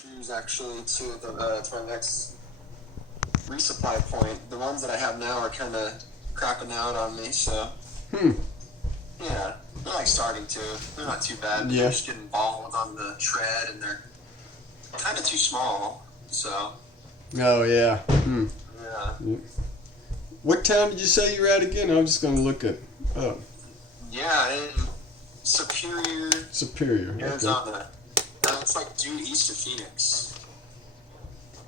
shoes actually to my next resupply point. The ones that I have now are kind of crapping out on me, so yeah, they're like starting to. They're not too bad. But they're just getting bald on the tread, and they're kind of too small. So. Oh yeah. Yeah. What town did you say you were at again? I'm just gonna look it up. Yeah, in Superior, Arizona. It's like due east of Phoenix.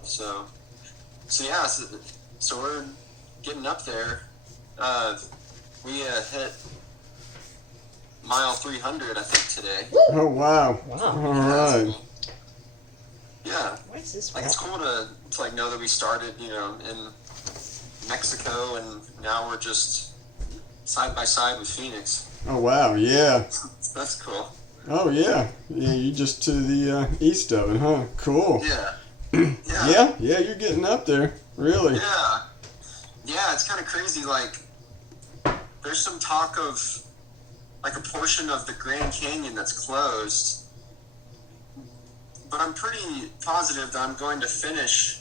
So yeah, so we're getting up there. We hit mile 300, I think, today. Oh wow! Wow. All right. Yeah. What's this? Like it's cool to like know that we started, in Mexico, and now we're just side by side with Phoenix. Oh wow! Yeah. That's cool. Oh yeah. Yeah, you just to the east of it, huh? Cool. Yeah. Yeah. You're getting up there, really. Yeah. It's kind of crazy. Like, there's some talk of like a portion of the Grand Canyon that's closed, but I'm pretty positive that I'm going to finish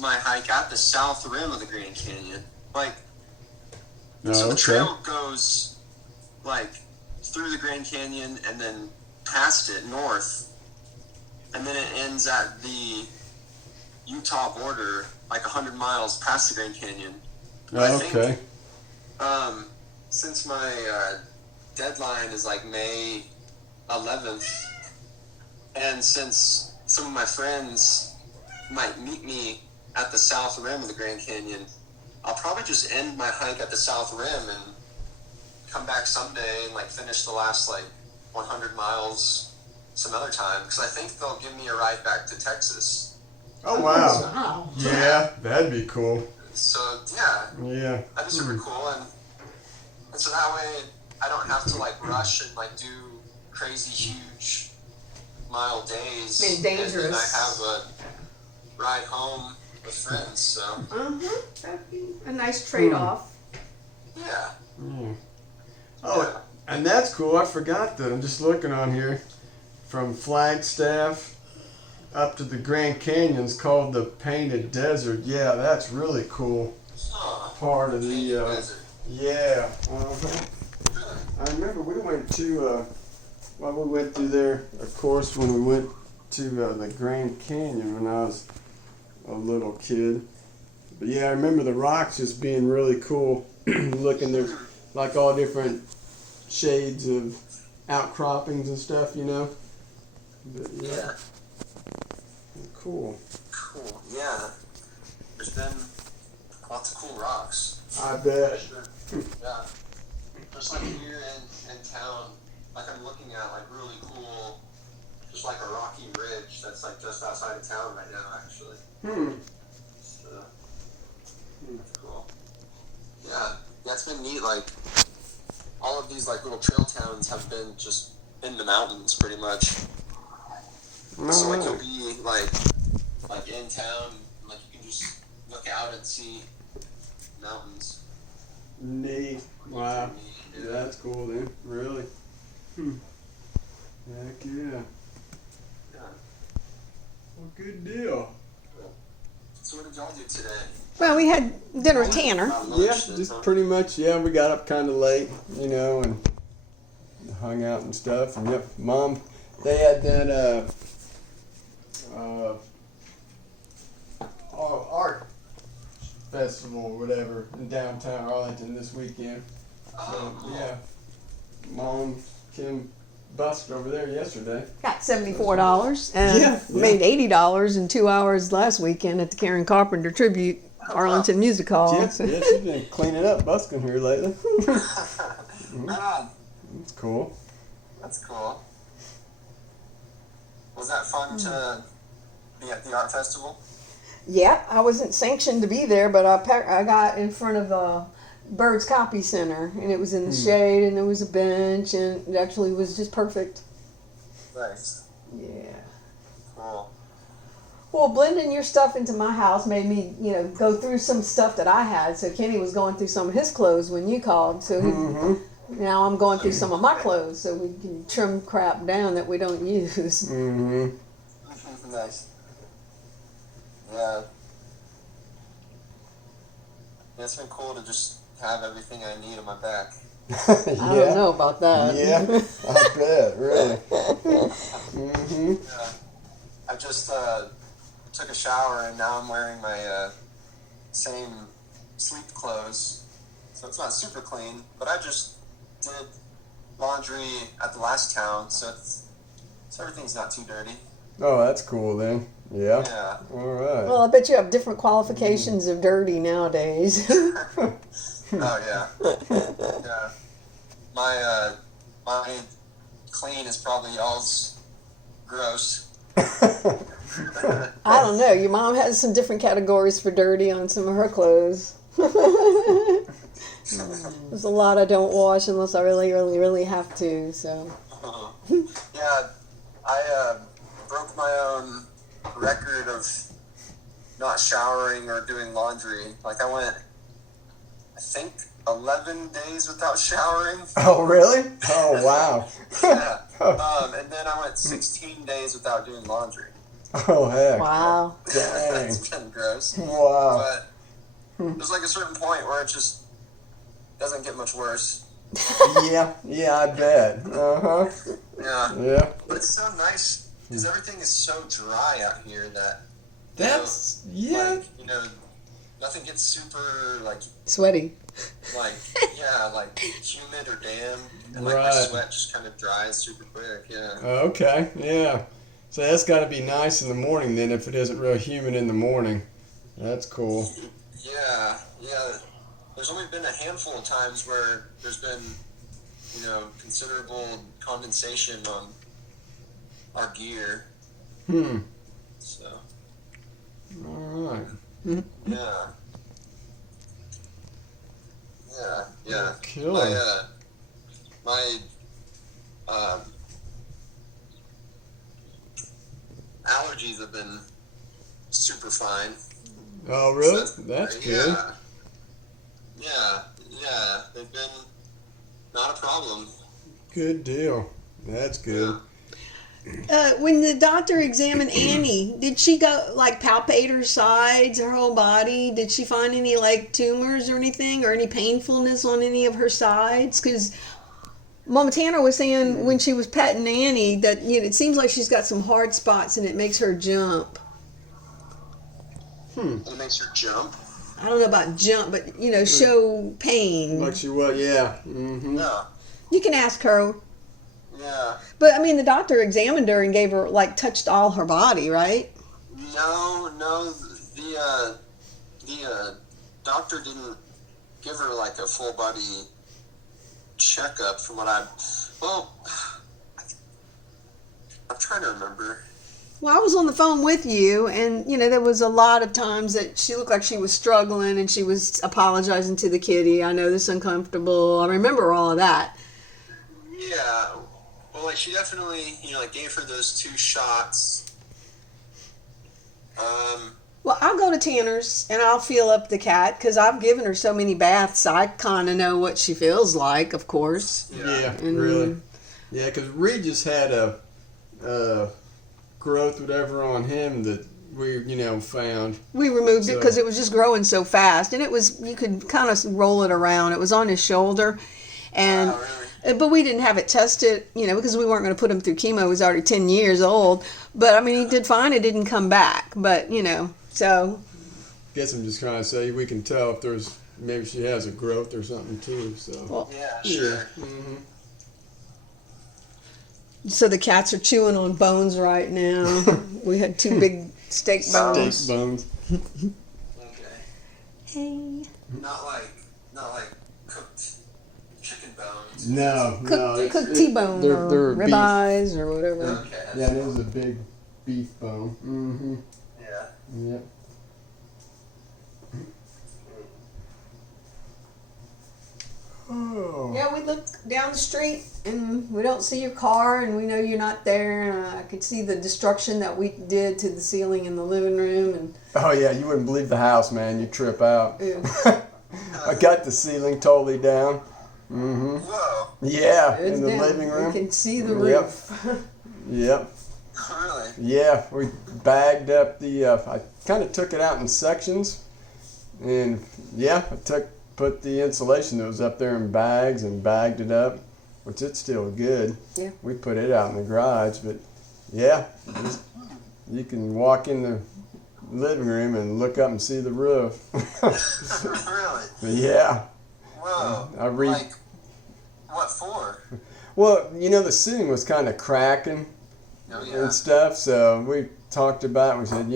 my hike at the south rim of the Grand Canyon. Like, so the trail goes like through the Grand Canyon and then past it north, and then it ends at the Utah border, like 100 miles past the Grand Canyon. Oh, okay. Since my deadline is like May 11th, and since some of my friends might meet me at the south rim of the Grand Canyon, I'll probably just end my hike at the south rim and come back someday and like finish the last like 100 miles some other time, because I think they'll give me a ride back to Texas. Oh wow! Yeah, that'd be cool. So yeah, that'd be super cool, and so that way I don't have to like rush and like do crazy huge mile days. It's dangerous. And I have a ride home with friends. So that'd be a nice trade-off. Yeah. Oh, and that's cool. I forgot that. I'm just looking on here. From Flagstaff up to the Grand Canyon's called the Painted Desert. Yeah, that's really cool. Part of the desert. Yeah. I remember we went to we went through there, of course, when we went to the Grand Canyon when I was a little kid. But yeah, I remember the rocks just being really cool. Looking there, like all different shades of outcroppings and stuff, But yeah. Cool. Cool. Yeah. There's been lots of cool rocks. I bet. Yeah. Just like here in town, like I'm looking at like really cool, just like a rocky ridge that's like just outside of town right now, actually. So, that's cool. Yeah, it's been neat. Like all of these like little trail towns have been just in the mountains, pretty much. So like you'll be like in town, like you can just look out and see mountains. Neat. Wow. Yeah, that's cool then. Really. Heck yeah. Well, good deal. So what did y'all do today? Well, we had dinner with Tanner. Yeah, just pretty much. Yeah, we got up kind of late, and hung out and stuff. And yep, Mom, they had that art festival or whatever in downtown Arlington this weekend. So yeah, Mom, Kim busted over there yesterday. Got $74 and made $80 in 2 hours last weekend at the Karen Carpenter Tribute Arlington Music Hall. Yeah, she's been cleaning up, busking here lately. Right on. That's cool. That's cool. Was that fun to be at the art festival? Yeah, I wasn't sanctioned to be there, but I got in front of Bird's Copy Center, and it was in the shade, and there was a bench, and it actually was just perfect. Nice. Yeah. Cool. Well, blending your stuff into my house made me, go through some stuff that I had. So Kenny was going through some of his clothes when you called. So now I'm going through some of my clothes, so we can trim crap down that we don't use. Nice. Yeah. Yeah, it's been cool to just have everything I need on my back. I don't know about that. Yeah, I bet, really. Mm-hmm. Yeah. I just took a shower and now I'm wearing my same sleep clothes. So it's not super clean, but I just did laundry at the last town, so everything's not too dirty. Oh, that's cool then. Yeah. Yeah. All right. Well, I bet you have different qualifications of dirty nowadays. Oh yeah. Yeah. My clean is probably all's gross. I don't know. Your mom has some different categories for dirty on some of her clothes. There's a lot I don't wash unless I really, really, really have to. So. Yeah, I broke my own record of not showering or doing laundry. Like I went, I think 11 days without showering. Oh, really? Oh, wow. Yeah. And then I went 16 days without doing laundry. Oh, heck. Wow. Dang. It's been gross. Wow. But there's like a certain point where it just doesn't get much worse. Yeah, I bet. Uh-huh. Yeah. Yeah. But it's so nice because everything is so dry out here that That's, like, nothing gets super Sweaty. like humid or damp, and like my Right. sweat just kind of dries super quick. Yeah. Okay, yeah. So that's got to be nice in the morning then if it isn't real humid in the morning. That's cool. Yeah. There's only been a handful of times where there's been, considerable condensation on our gear. So. All right. Yeah. Yeah. Killer. My allergies have been super fine. Oh, really? So, That's good. Yeah. They've been not a problem. Good deal. That's good. When the doctor examined Annie, did she go palpate her sides, her whole body? Did she find any tumors or anything, or any painfulness on any of her sides? Because Mama Tanner was saying when she was petting Annie that it seems like she's got some hard spots and it makes her jump. It makes her jump. I don't know about jump, but show pain. Like she was, yeah. Mm-hmm. Yeah. You can ask her. Yeah. But I mean, the doctor examined her and gave her touched all her body, right? No. The doctor didn't give her a full body checkup. From what I'm trying to remember. Well, I was on the phone with you, and there was a lot of times that she looked like she was struggling, and she was apologizing to the kitty. I know this is uncomfortable. I remember all of that. Yeah. Well, she definitely, gave her those 2 shots. Well, I'll go to Tanner's and I'll feel up the cat because I've given her so many baths. I kind of know what she feels like, of course. Yeah, And, really. Yeah, because Reed just had a growth, whatever, on him that we, found. We removed it because it was just growing so fast, and you could kind of roll it around. It was on his shoulder, and. Really? But we didn't have it tested, because we weren't going to put him through chemo. He was already 10 years old. But, I mean, he did fine. It didn't come back. But, so. Guess I'm just trying to say we can tell if maybe she has a growth or something too. So. Well, Yeah, sure. Mm-hmm. So the cats are chewing on bones right now. We had 2 big steak bones. Steak bones. Okay. Hey. Not like cooked chicken bones. No. Cooked T-bone they're or beef. ribeyes or whatever. Okay. Yeah, it was a big beef bone. Mm-hmm. Yeah. Yep. Oh. Yeah, we look down the street and we don't see your car and we know you're not there. And I could see the destruction that we did to the ceiling in the living room. And Oh yeah, you wouldn't believe the house, man. You trip out. yeah, I got the ceiling totally down. Mm-hmm. Whoa. Yeah, it's in the down. living room. You can see the Yep. roof. Yep. Really? Yeah, we bagged up the. I kind of took it out in sections, and yeah, put the insulation that was up there in bags and bagged it up, which it's still good. Yeah. We put it out in the garage, but yeah, you can walk in the living room and look up and see the roof. Really? But yeah. Whoa. Like, what for? Well, the ceiling was kind of cracking. Oh, yeah. And stuff, so we talked about it. We said,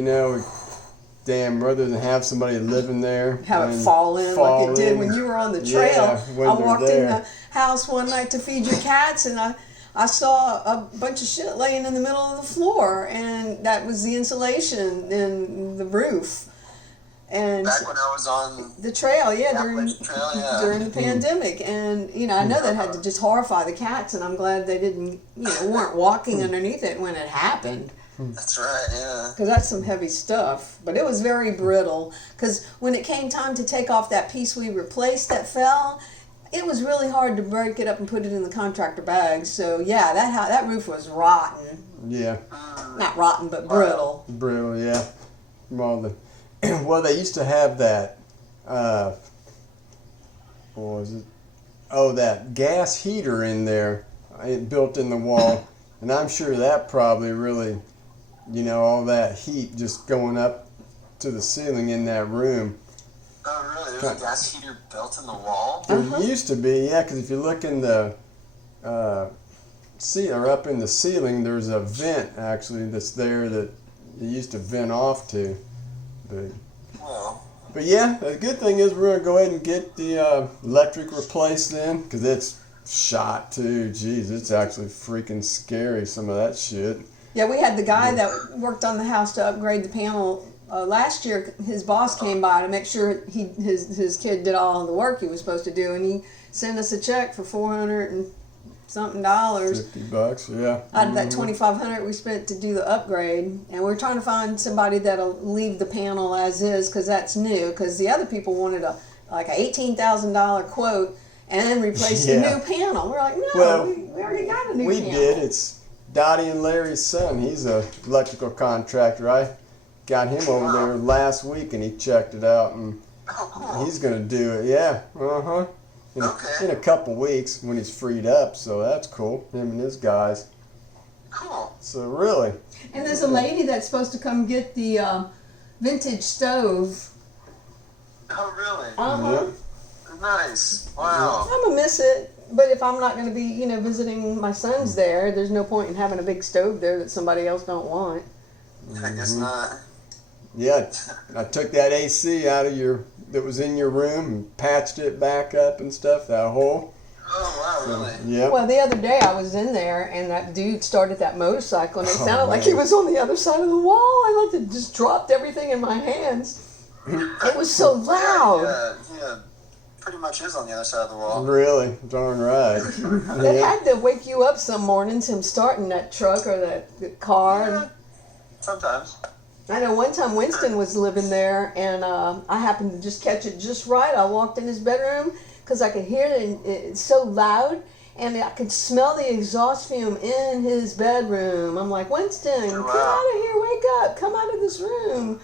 rather than have somebody living there, Have it fall in like it did when you were on the trail. when I they're walked there. in the house one night to feed your cats, and I saw a bunch of shit laying in the middle of the floor, and that was the insulation in the roof. And Back when I was on the trail, yeah, during the pandemic, and I know that had to just horrify the cats, and I'm glad they didn't, weren't walking underneath it when it happened. That's right, yeah. Because that's some heavy stuff, but it was very brittle. Because when it came time to take off that piece we replaced that fell, it was really hard to break it up and put it in the contractor bag. So yeah, that roof was rotten. Yeah. Not rotten, but brittle. Brittle, yeah. Well, they used to have that. What was it? Oh, that gas heater in there, built in the wall, and I'm sure that probably really, all that heat just going up to the ceiling in that room. Oh, really? There's a gas heater built in the wall? There used to be, yeah, because if you look in the up in the ceiling, there's a vent actually that's there that you used to vent off to. But yeah, the good thing is we're gonna go ahead and get the electric replaced then, because it's shot too. Jeez, it's actually freaking scary, some of that shit. Yeah, we had the guy that worked on the house to upgrade the panel last year. His boss came by to make sure his kid did all the work he was supposed to do, and he sent us a check for $400 and something $50, yeah. Out of that $2,500 we spent to do the upgrade, and we're trying to find somebody that'll leave the panel as is, because that's new. Because the other people wanted a $18,000 quote and replace the new panel. We're like, no, we already got a new panel. We did. It's Dottie and Larry's son. He's a electrical contractor. I got him over there last week, and he checked it out, and he's gonna do it. Yeah, in a couple weeks when he's freed up, so that's cool. Him and his guys. Cool. So really. And there's a lady that's supposed to come get the vintage stove. Oh, really? Uh-huh. Yep. Nice. Wow. I'm gonna miss it, but if I'm not gonna be, visiting my sons there, there's no point in having a big stove there that somebody else don't want. I guess not. Yeah, I took that AC out of that was in your room and patched it back up and stuff, that hole. Oh, wow, really? Yeah. Well, the other day I was in there, and that dude started that motorcycle, and it sounded like he was on the other side of the wall. I like just dropped everything in my hands. It was so loud. Yeah, pretty much is on the other side of the wall. Really? Darn right. It had to wake you up some mornings, him starting that truck or that car. Yeah, sometimes. I know one time Winston was living there, and I happened to just catch it just right. I walked in his bedroom because I could hear it, and it's so loud, and I could smell the exhaust fume in his bedroom. I'm like, Winston, come out of here, wake up, come out of this room.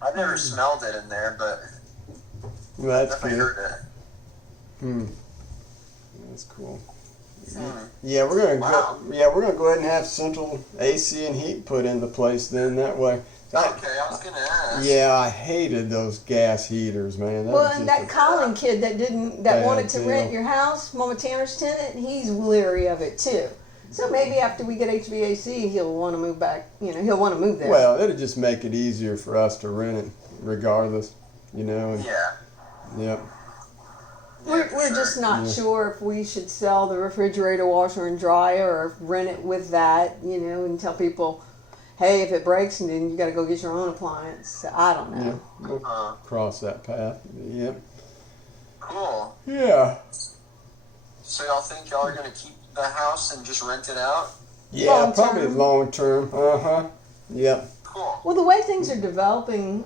I've never smelled it in there, but that's definitely good. heard it. That's cool. Yeah, we're gonna go ahead and have central AC and heat put into place then. That way. Okay, I was gonna ask. Yeah, I hated those gas heaters, man. And that Colin kid that wanted to rent your house, Mama Tanner's tenant, he's leery of it too. So maybe after we get HVAC, he'll want to move back. He'll want to move there. Well, it'll just make it easier for us to rent it, regardless. And, yeah. Yep. We're just not sure if we should sell the refrigerator, washer, and dryer, or rent it with that, and tell people, hey, if it breaks, and then you got to go get your own appliance. So I don't know. Yeah, we'll cross that path. Yep. Cool. Yeah. So y'all think y'all are gonna keep the house and just rent it out? Yeah, probably long term. Yep. Cool. Well, the way things are developing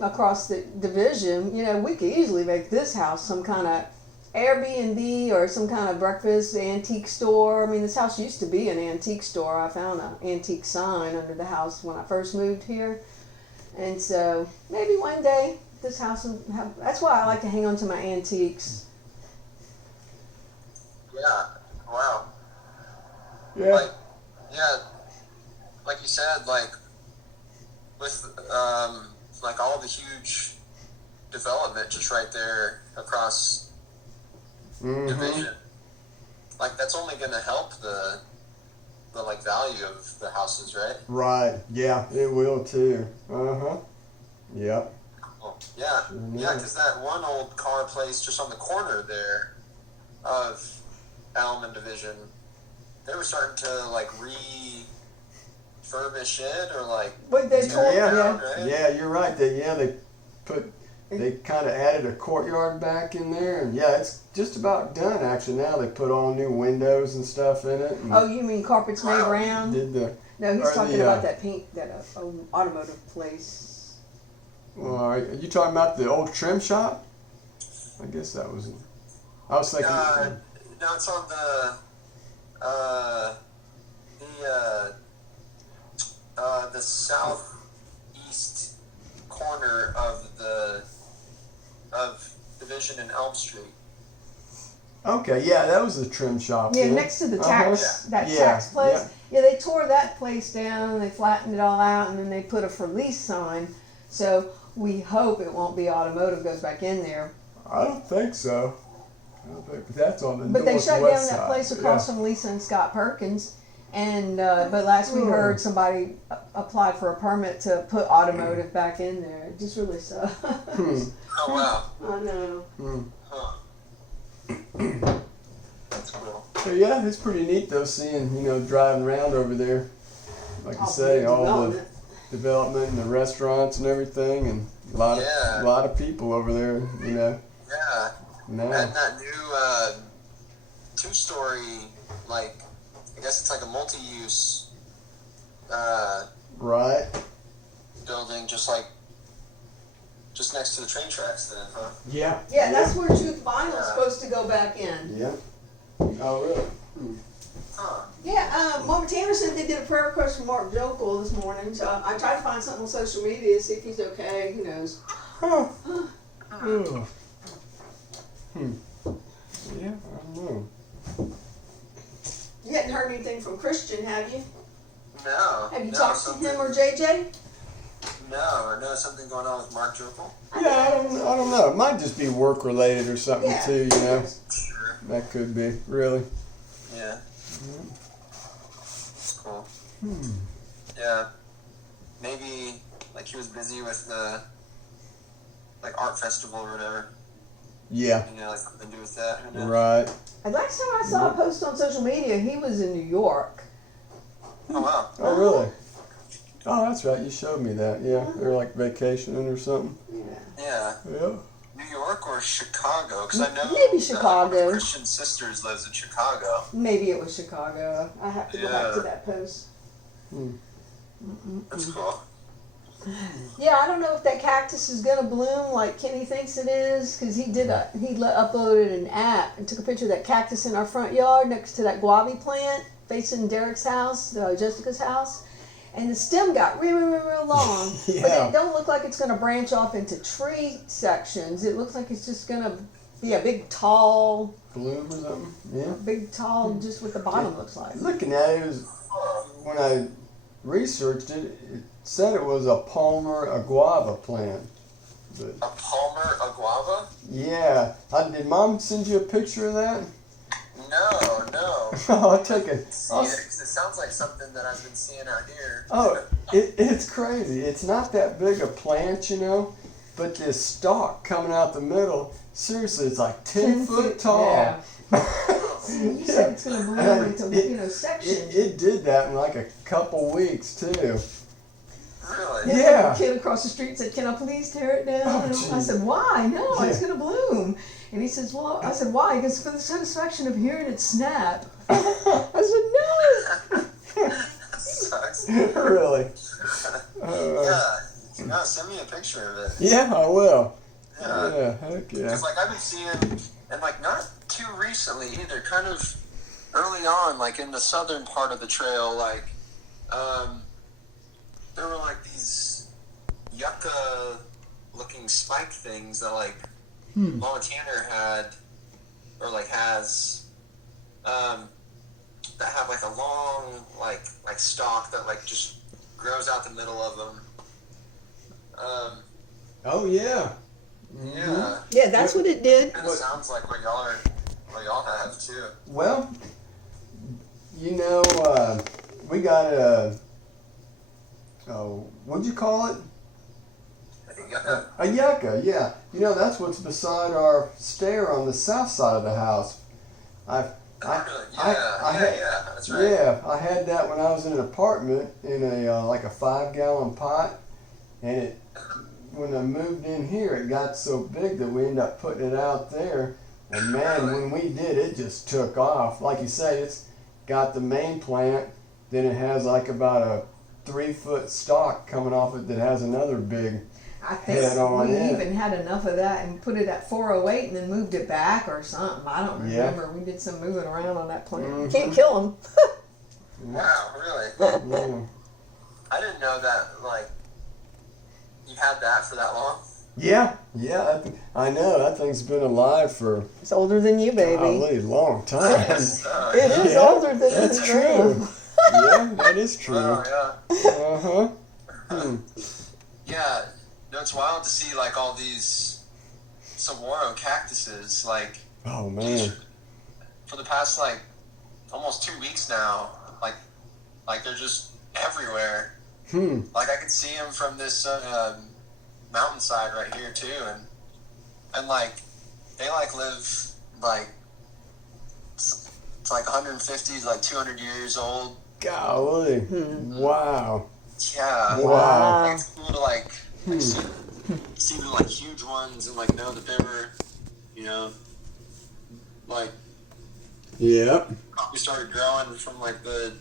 across the division, we could easily make this house some kind of Airbnb or some kind of breakfast antique store. I mean, this house used to be an antique store. I found an antique sign under the house when I first moved here. And so maybe one day this house will have, that's why I like to hang on to my antiques. Yeah. Wow. Yeah. Like, yeah, like you said, like with like all the huge development just right there across division, like that's only going to help the like value of the houses, right? Right. Yeah, it will too. Yep. Well, yeah, Sure yeah, will. because that one old car place just on the corner there of Elm and Division, they were starting to like refurbish it or like But they tear it Yeah. down, right? Yeah, you're right. They kind of added a courtyard back in there, and yeah, it's just about done actually. Now they put all new windows and stuff in it. And Oh, you mean carpets made Wow. round? did the No, he's or talking the, about that automotive place. well, are you talking about the old trim shop? I guess that was. I was thinking. No, it's on the southeast corner of Division and Elm Street. Okay, yeah, that was the trim shop. Yeah, then. next to the tax, that tax place. Yeah, they tore that place down and they flattened it all out and then they put a for lease sign. So we hope it won't be automotive goes back in there. I don't think so. I don't think that's on the But they shut down northwest that side. place across from Lisa and Scott Perkins. And but last we heard somebody applied for a permit to put automotive back in there. It just really sucks. Oh wow. I know. Huh. That's cool. So yeah, it's pretty neat though seeing, driving around over there. Like you say, all the development and the restaurants and everything, and a lot of people over there, Yeah. now. And that new two-story, like, I guess it's like a multi-use Right. building, just next to the train tracks then, huh? Yeah. Yeah, that's where Truth Vinyl's supposed to go back in. Yeah. Oh really? Huh. Yeah, Mama Tanner said they did a prayer request for Mark Jokel this morning, so I tried to find something on social media to see if he's okay. Who knows? Huh. Oh. Yeah, I don't know. You hadn't heard anything from Christian, have you? No. Have you no, talked to him or JJ? No, or no, something going on with Mark Jokel? Yeah, I don't know. It might just be work related or something Yeah. too, Sure. That could be, really. Yeah. That's cool. Yeah. Maybe, like, he was busy with the, like, art festival or whatever. Yeah. Like, something to do with that. Who knows? Right. And last time I saw a post on social media, he was in New York. Oh, wow. Oh, really? Oh, that's right. You showed me that. Yeah, they're like vacationing or something. Yeah. Yeah. New York or Chicago? Because I know Maybe one Chicago. of Christian's sisters lives in Chicago. Maybe it was Chicago. I have to go back to that post. That's cool. Yeah, I don't know if that cactus is gonna bloom like Kenny thinks it is, because he uploaded an app and took a picture of that cactus in our front yard next to that guava plant facing Derek's house, Jessica's house, and the stem got real long. Yeah. But it don't look like it's gonna branch off into tree sections. It looks like it's just gonna be a big tall, Bloom or something. Yeah. just what the bottom looks like. Looking at it, when I researched it, it said it was a Palmer aguava plant. But A Palmer aguava? yeah, did Mom send you a picture of that? No. I'll take it. See it, 'cause it sounds like something that I've been seeing out here. Oh, it's crazy. It's not that big a plant, but this stalk coming out the middle, seriously, it's like 10 foot tall. Yeah. You said it's gonna bloom into sections. It did that in like a couple weeks too. Really? Yeah. A kid across the street said, "Can I please tear it down?" Oh, And I geez. said, "Why? No, it's Yeah. going to bloom." And he says, "Well," I said, "Why?" He goes, "For the satisfaction of hearing it snap." I said, That sucks. Really? Yeah, send me a picture of it. Yeah, I will. Yeah. Yeah, heck yeah. Because, like, I've been seeing, and like not too recently either. Kind of early on, like in the southern part of the trail, like there were like these yucca-looking spike things that like Montana had or like has. That have like a long like stalk that like just grows out the middle of them. Oh yeah. Yeah. Yeah, that's what it did. Kind of sounds like what y'all have too. Well, you know, we got what'd you call it? I think yucca. A yucca, yeah. You know, that's what's beside our stair on the south side of the house. Yeah, that's right. Yeah, I had that when I was in an apartment in a like a 5-gallon pot, and when I moved in here, it got so big that we ended up putting it out there. And man, when we did, it just took off. Like you say, it's got the main plant, then it has like about a 3-foot stalk coming off it that has another big I think head on we it. even had enough of that and put it at 408 and then moved it back or something. I don't remember. We did some moving around on that plant. Mhm. Can't kill them. Wow, really? Yeah. I didn't know that. Like, you had that for that long. Yeah, I know. That thing's been alive for It's older than you, baby. a long time. It is Yeah, older than that's you. true. Yeah, that is true. Oh yeah. Uh-huh. Yeah. No, it's wild to see like all these saguaro cactuses. Like Oh, man. for the past like almost 2 weeks now. Like they're just everywhere. Like I can see them from this mountainside right here too, and like they like live like it's like 150 to like 200 years old. Golly. Wow. Yeah. Wow. Like, it's cool to like see the like huge ones and like know that they were, you know, like Yep. we started growing from like the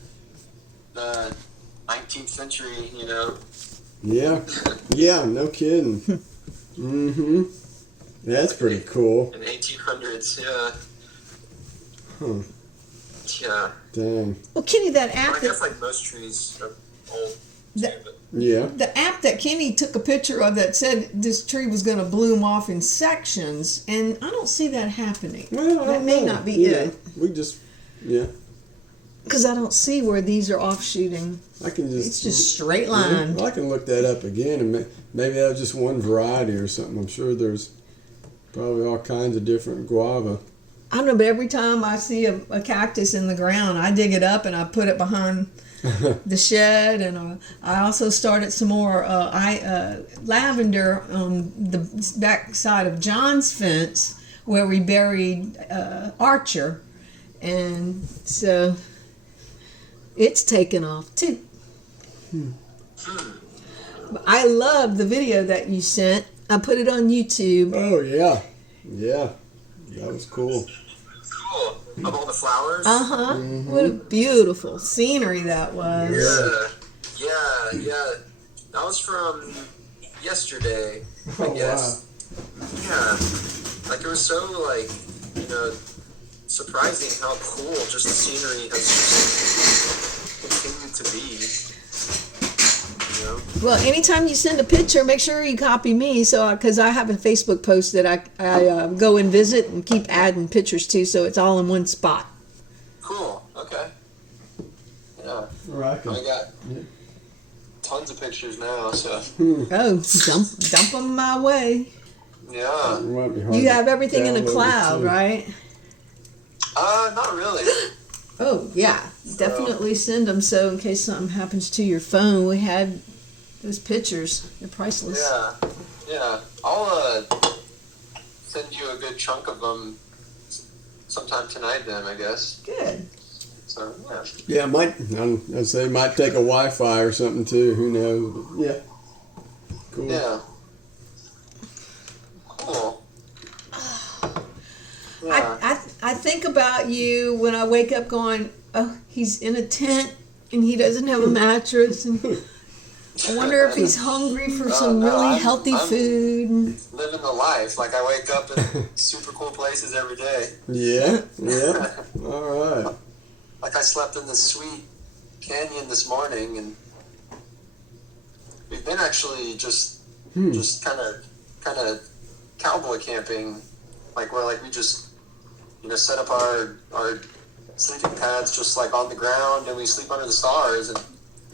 19th century, you know. Yeah. Yeah, no kidding. Mm-hmm. That's pretty cool. In the 1800s, yeah. Huh. Yeah. Dang. Well, Kenny, that I app guess that like most trees are old too, That- but Yeah. the app that Kenny took a picture of that said this tree was going to bloom off in sections, and I don't see that happening. Well, I That don't may know. not be You know, it. we just, yeah. Because I don't see where these are offshooting. I can just. It's just straight Yeah, line. well, I can look that up again, and maybe that was just one variety or something. I'm sure there's probably all kinds of different guava. I don't know, but every time I see a cactus in the ground, I dig it up and I put it behind the shed. And I also started some more lavender on the back side of John's fence where we buried Archer. And so it's taken off too. But I love the video that you sent. I put it on YouTube. Oh, yeah. Yeah. That was cool. cool. Of all the flowers. Uh-huh. What a beautiful scenery that was. Yeah. That was from yesterday, I Oh, guess. Yeah. Like it was so like, you know, surprising how cool just the scenery has just continued to be. You know? Well, anytime you send a picture, make sure you copy me, so because I have a Facebook post that I go and visit and keep adding pictures to, so it's all in one spot. Cool. Okay. Yeah. Right. I got tons of pictures now, so Oh, dump them my way. yeah. You have everything in a cloud, right? Not really. Oh, yeah. Definitely send them, so in case something happens to your phone, we had those pictures. They're priceless. Yeah. I'll send you a good chunk of them sometime tonight. Then I guess. Good. So yeah. Yeah, I'd say it might take a Wi-Fi or something too. Who knows? But yeah. Cool. Yeah. Cool. Yeah. I think about you when I wake up going, oh, he's in a tent and he doesn't have a mattress. And I wonder if he's hungry for some no, really I'm- healthy I'm- food. Living the life. Like, I wake up in super cool places every day. Yeah. Yeah. All right. Like, I slept in this sweet canyon this morning, and we've been actually just kind of cowboy camping, like where like we just set up our sleeping pads just like on the ground, and we sleep under the stars, and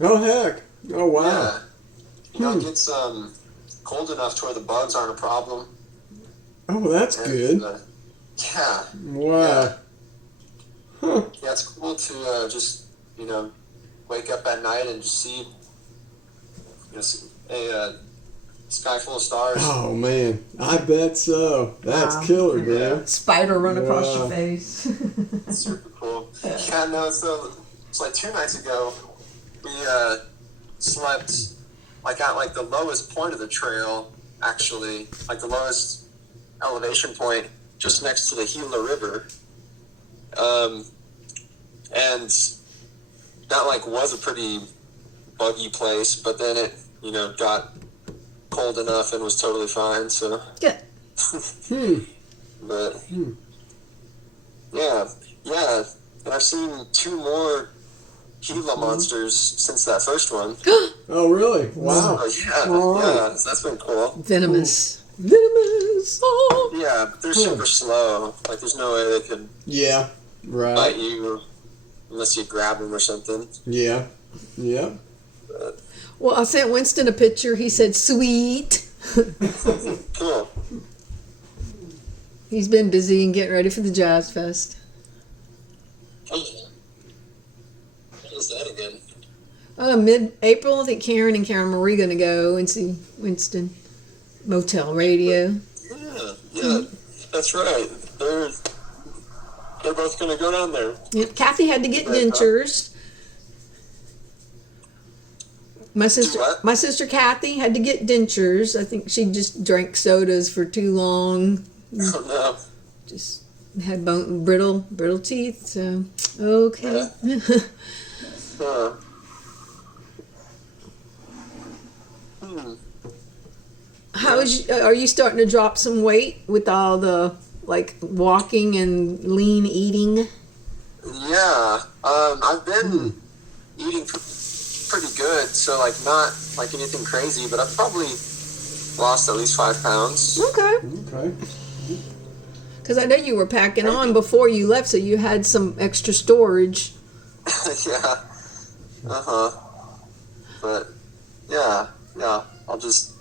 Oh heck. Oh wow. yeah, it gets cold enough to where the bugs aren't a problem. Oh, well, that's And, good. Yeah. Wow. Huh. Yeah, it's cool to just wake up at night and just see a sky full of stars. Oh man, I bet so. That's Wow. killer, Yeah. man. Spider run across Wow. your face. It's super cool. Yeah, no, so it's like 2 nights ago, we slept like at like the lowest point of the trail, actually, like the lowest elevation point, just next to the Gila River. And that like was a pretty buggy place, but then it, got cold enough and was totally fine, so. Good. But yeah, and I've seen 2 more Gila monsters since that first one. Oh really? Wow. So, yeah, so that's been cool. Venomous. Venomous. Oh. Yeah, but they're super slow. Like, there's no way they could Yeah. Right. bite you unless you grab them or something. Yeah. Yeah. Well, I sent Winston a picture. He said, "Sweet." Cool. He's been busy and getting ready for the Jazz Fest. What is that again? Mid-April, I think Karen and Karen Marie going to go and see Winston. Motel Radio. Yeah, that's right. They're both gonna go down there. Yeah, Kathy had to get dentures. My sister, what? my sister Kathy had to get dentures. I think she just drank sodas for too long. Oh no. Just had brittle teeth. So okay. Huh. Are you starting to drop some weight with all the like walking and lean eating? Yeah. I've been eating pretty good, so like not like anything crazy, but I've probably lost at least 5 pounds. Okay. Okay. Because I know you were packing on before you left, so you had some extra storage. Yeah. But yeah, I'll just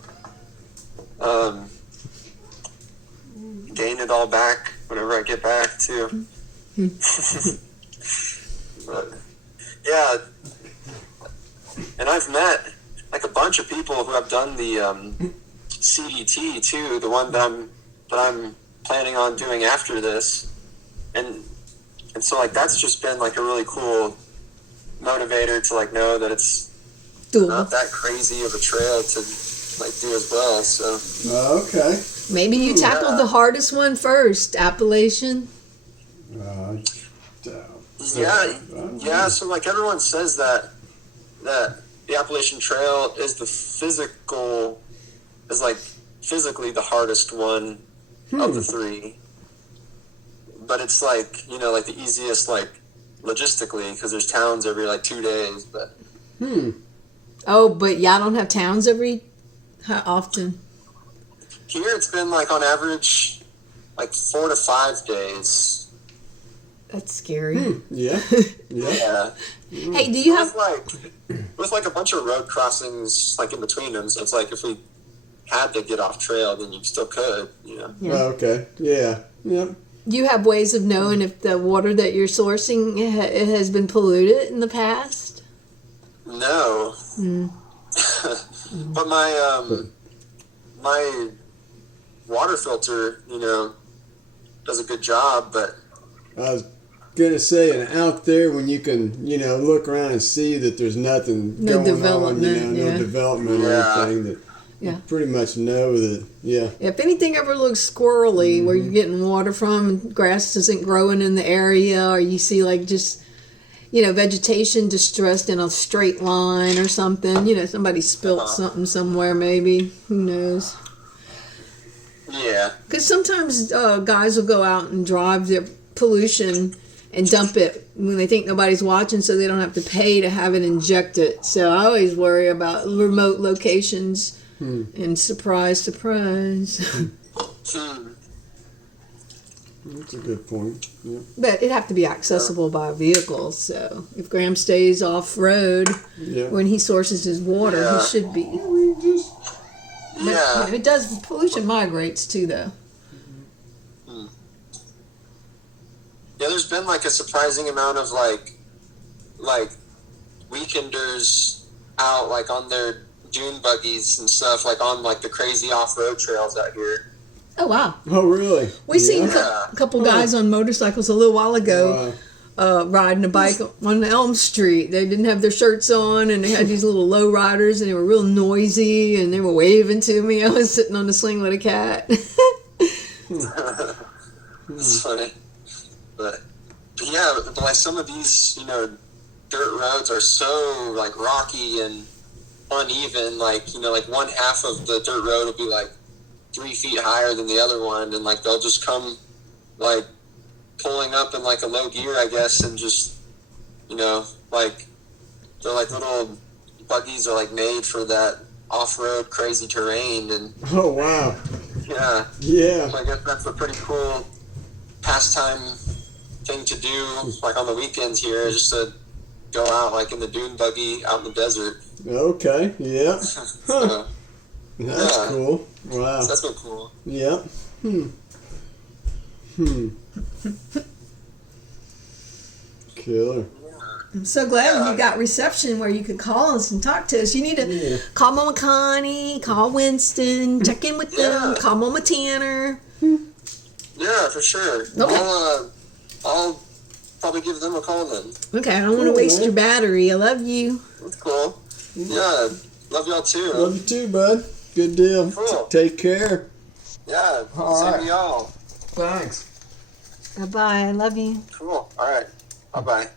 gain it all back whenever I get back too. But yeah, and I've met like a bunch of people who have done the CDT too, the one that I'm planning on doing after this, and so like that's just been like a really cool motivator to like know that it's not that crazy of a trail to like do as well. So Okay. Maybe you tackled the hardest one first, Appalachian. yeah. So like everyone says that the Appalachian Trail is like physically the hardest one of the 3, but it's like like the easiest like logistically because there's towns every like 2 days. But Oh, but y'all don't have towns how often? here it's been like on average like 4 to 5 days. That's scary. Yeah. Yeah. Yeah. Hey, do you have? With like a bunch of road crossings like in between them, so it's like if we had to get off trail, then you still could, Yeah. Okay. Yeah. Yep. Do you have ways of knowing if the water that you're sourcing it has been polluted in the past? No. But my water filter, does a good job, but I was gonna say, and out there when you can, look around and see that there's nothing No going development, on, yeah. no development or Yeah. anything, that Yeah. you pretty much know that, yeah. If anything ever looks squirrely where you're getting water from and grass isn't growing in the area, or you see like just vegetation distressed in a straight line or something. Somebody spilt something somewhere, maybe. Who knows? Yeah. Because sometimes guys will go out and drive their pollution and dump it when they think nobody's watching, so they don't have to pay to have it injected. So I always worry about remote locations and surprise. That's a good point. Yeah. But it'd have to be accessible by vehicle. So if Graham stays off road when he sources his water, he should be. But, it does. Pollution migrates too, though. Yeah, there's been like a surprising amount of like weekenders out like on their dune buggies and stuff, like on like the crazy off-road trails out here. Oh wow! Oh really? We seen a couple guys on motorcycles a little while ago. Wow. Riding a bike on Elm Street. They didn't have their shirts on, and they had these little low riders, and they were real noisy, and they were waving to me. I was sitting on the swing with a cat. It's funny, but yeah, but like some of these, dirt roads are so like rocky and uneven. Like like one half of the dirt road will be like 3 feet higher than the other one, and like they'll just come like pulling up in like a low gear, I guess, and just like they're like little buggies are like made for that off-road crazy terrain. And oh wow, yeah, so I guess that's a pretty cool pastime thing to do, like on the weekends here, just to go out like in the dune buggy out in the desert. Okay, yeah. So, That's cool. Wow. so that's been cool. Yeah. Killer. I'm so glad you got reception where you could call us and talk to us. You need to call Mama Connie, call Winston, check in with them, call Mama Tanner. Yeah, for sure. Okay. I'll probably give them a call then. Okay, I don't want to waste your battery. I love you. That's cool. Yeah, love y'all too. Love you too, bud. Good deal. Cool. Take care. Yeah, All same right. to y'all. Thanks. Bye-bye. I love you. Cool. All right. Bye-bye.